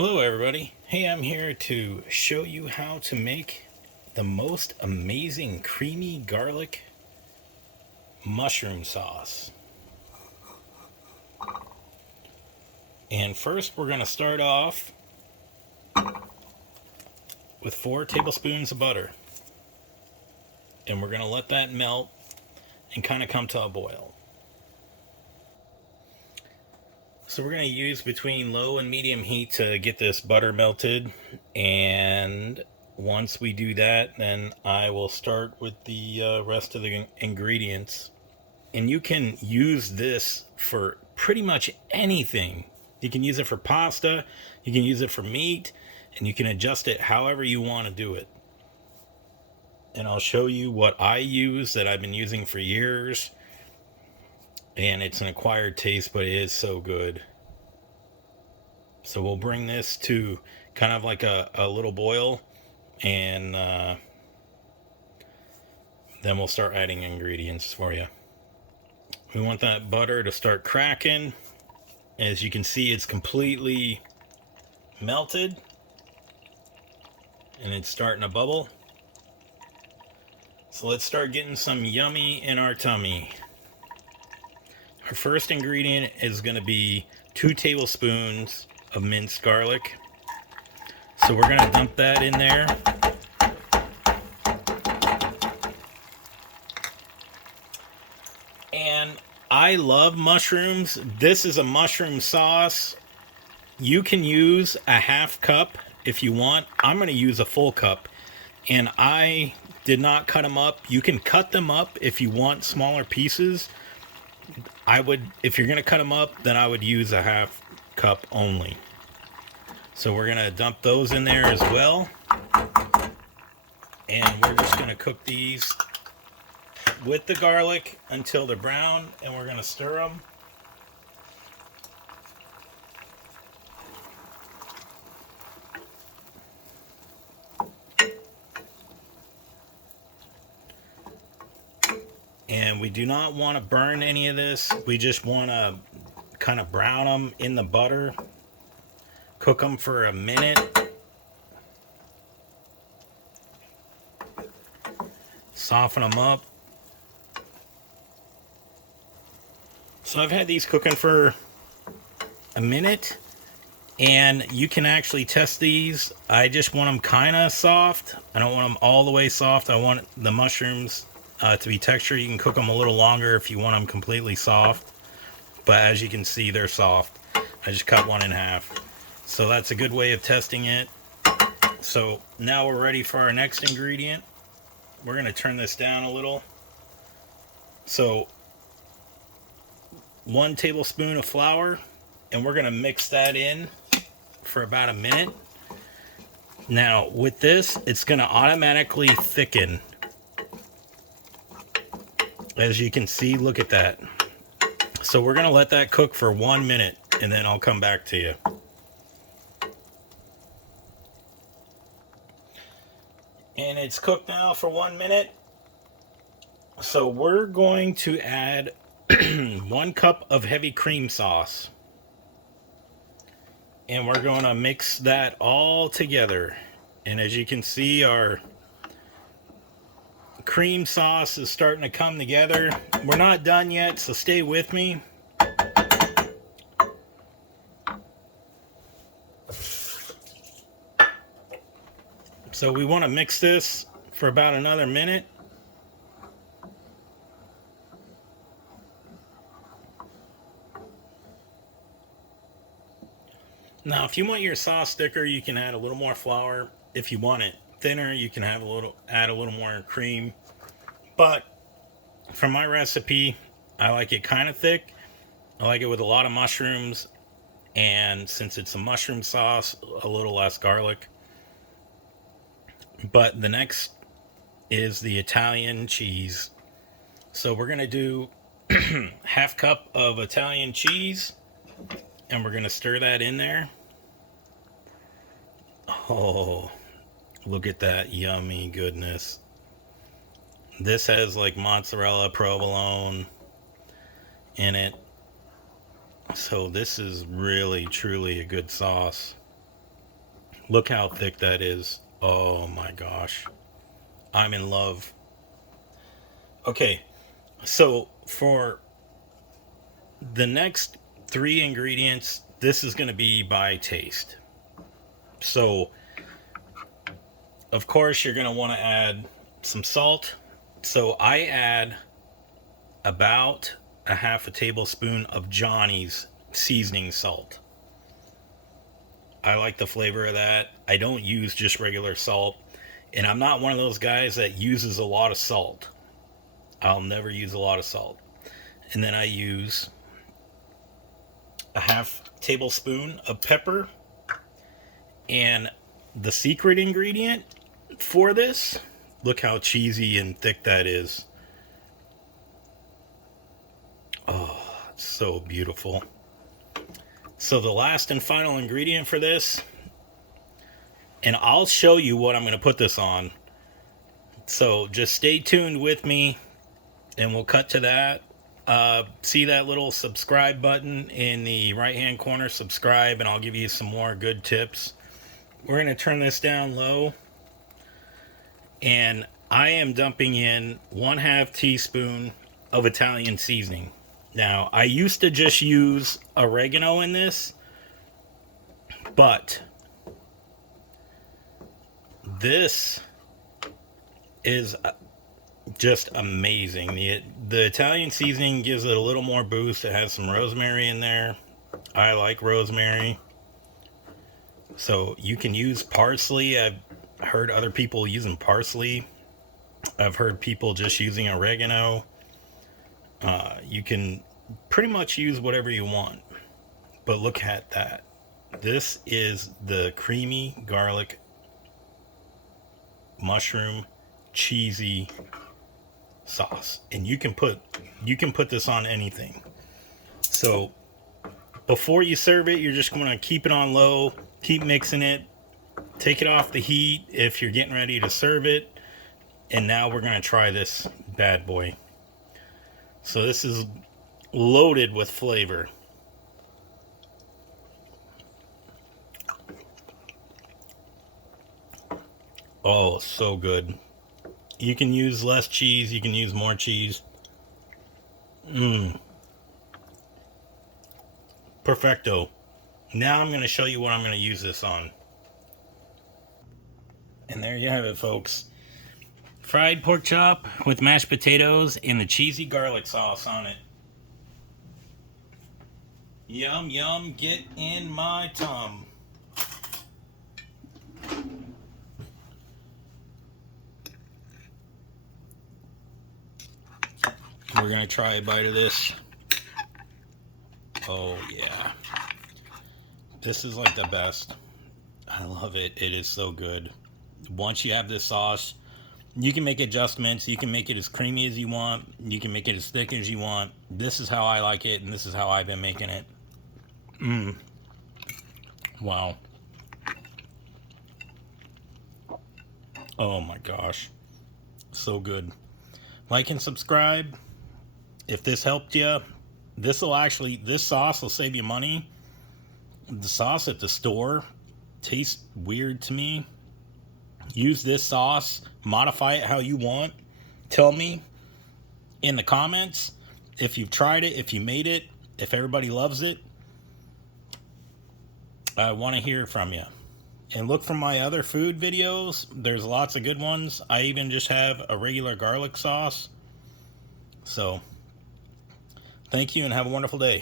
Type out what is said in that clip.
Hello everybody. Hey, I'm here to show you how to make the most amazing creamy garlic mushroom sauce. And first we're going to start off with 4 tablespoons of butter. And we're going to let that melt and kind of come to a boil. So we're going to use between low and medium heat to get this butter melted, and once we do that, then I will start with the rest of the ingredients. And you can use this for pretty much anything. You can use it for pasta, you can use it for meat, and you can adjust it however you want to do it. And I'll show you what I use that I've been using for years. And it's an acquired taste, but it is so good. So we'll bring this to kind of like a little boil, and then we'll start adding ingredients for you. We want that butter to start cracking. As you can see, it's completely melted and it's starting to bubble. So let's start getting some yummy in our tummy. Our first ingredient is going to be 2 tablespoons of minced garlic. So we're going to dump that in there. And I love mushrooms. This is a mushroom sauce. You can use a half cup if you want. I'm going to use a full cup. And I did not cut them up. You can cut them up if you want smaller pieces. If you're going to cut them up, then I would use a half cup only. So we're going to dump those in there as well. And we're just going to cook these with the garlic until they're brown, and we're going to stir them. And we do not want to burn any of this. We just want to kind of brown them in the butter. Cook them for a minute. Soften them up. So I've had these cooking for a minute, and you can actually test these. I just want them kind of soft. I don't want them all the way soft. I want the mushrooms to be textured. You can cook them a little longer if you want them completely soft, but as you can see, they're soft. I just cut one in half. So that's a good way of testing it. So now we're ready for our next ingredient. We're going to turn this down a little. So 1 tablespoon of flour, and we're going to mix that in for about a minute. Now with this, it's going to automatically thicken. As you can see, look at that. So we're going to let that cook for 1 minute, and then I'll come back to you. And it's cooked now for 1 minute. So we're going to add 1 cup of heavy cream sauce. And we're going to mix that all together. And as you can see, our cream sauce is starting to come together. We're not done yet, so stay with me. So we want to mix this for about another minute. Now, if you want your sauce thicker, you can add a little more flour. If you want it thinner, you can add a little more cream. But for my recipe, I like it kind of thick. I like it with a lot of mushrooms, and since it's a mushroom sauce, a little less garlic. But the next is the Italian cheese. So we're going to do half cup of Italian cheese, and we're going to stir that in there. Oh, look at that yummy goodness. This has like mozzarella provolone in it. So this is really truly a good sauce. Look how thick that is. Oh my gosh. I'm in love. Okay, so for the next three ingredients, this is going to be by taste. So, of course, you're going to want to add some salt. So, I add about a half a tablespoon of Johnny's seasoning salt. I like the flavor of that. I don't use just regular salt. And I'm not one of those guys that uses a lot of salt. I'll never use a lot of salt. And then I use a half tablespoon of pepper. And the secret ingredient for this, look how cheesy and thick that is. Oh, so beautiful. So the last and final ingredient for this, and I'll show you what I'm going to put this on. So just stay tuned with me and we'll cut to that. See that little subscribe button in the right hand corner, subscribe, and I'll give you some more good tips. We're going to turn this down low, and I am dumping in 1/2 teaspoon of Italian seasoning. Now, I used to just use oregano in this, but this is just amazing. The Italian seasoning gives it a little more boost. It has some rosemary in there. I like rosemary. So you can use parsley. I've heard other people using parsley. I've heard people just using oregano. You can pretty much use whatever you want. But look at that. This is the creamy garlic mushroom cheesy sauce, and you can put this on anything. So before you serve it, you're just going to keep it on low, keep mixing it, take it off the heat if you're getting ready to serve it. And now we're going to try this bad boy. So this is loaded with flavor. Oh, so good. You can use less cheese, you can use more cheese. Perfecto. Now I'm going to show you what I'm going to use this on. And there you have it, folks. Fried pork chop with mashed potatoes and the cheesy garlic sauce on it. Yum, yum, get in my tum. We're going to try a bite of this. Oh, yeah. This is like the best. I love it. It is so good. Once you have this sauce, you can make adjustments. You can make it as creamy as you want. You can make it as thick as you want. This is how I like it, and this is how I've been making it. Wow. Oh my gosh. So good. Like and subscribe. If this helped you, this sauce will save you money. The sauce at the store tastes weird to me. Use this sauce, modify it how you want. Tell me in the comments if you've tried it, if you made it, if everybody loves it. I want to hear from you. And look for my other food videos. There's lots of good ones. I even just have a regular garlic sauce. So, thank you and have a wonderful day.